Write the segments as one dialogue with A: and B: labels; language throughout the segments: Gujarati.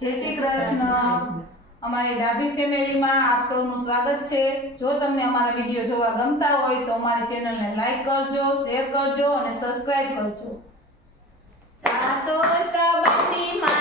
A: જય શ્રી કૃષ્ણ. અમારી ડાબી ફેમિલીમાં આપ સૌનું સ્વાગત છે. જો તમને અમારા વીડિયો જોવા ગમતા હોય તો અમારી ચેનલને લાઈક કરજો, શેર કરજો અને સબસ્ક્રાઇબ કરજો.
B: સાસો સબની માં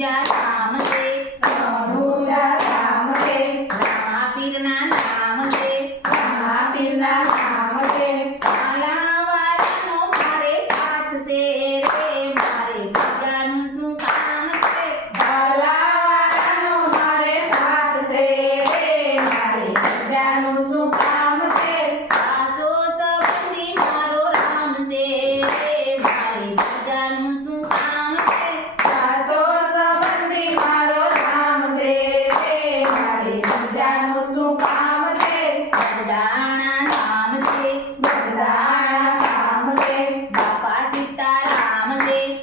B: Yeah. tara, mazel.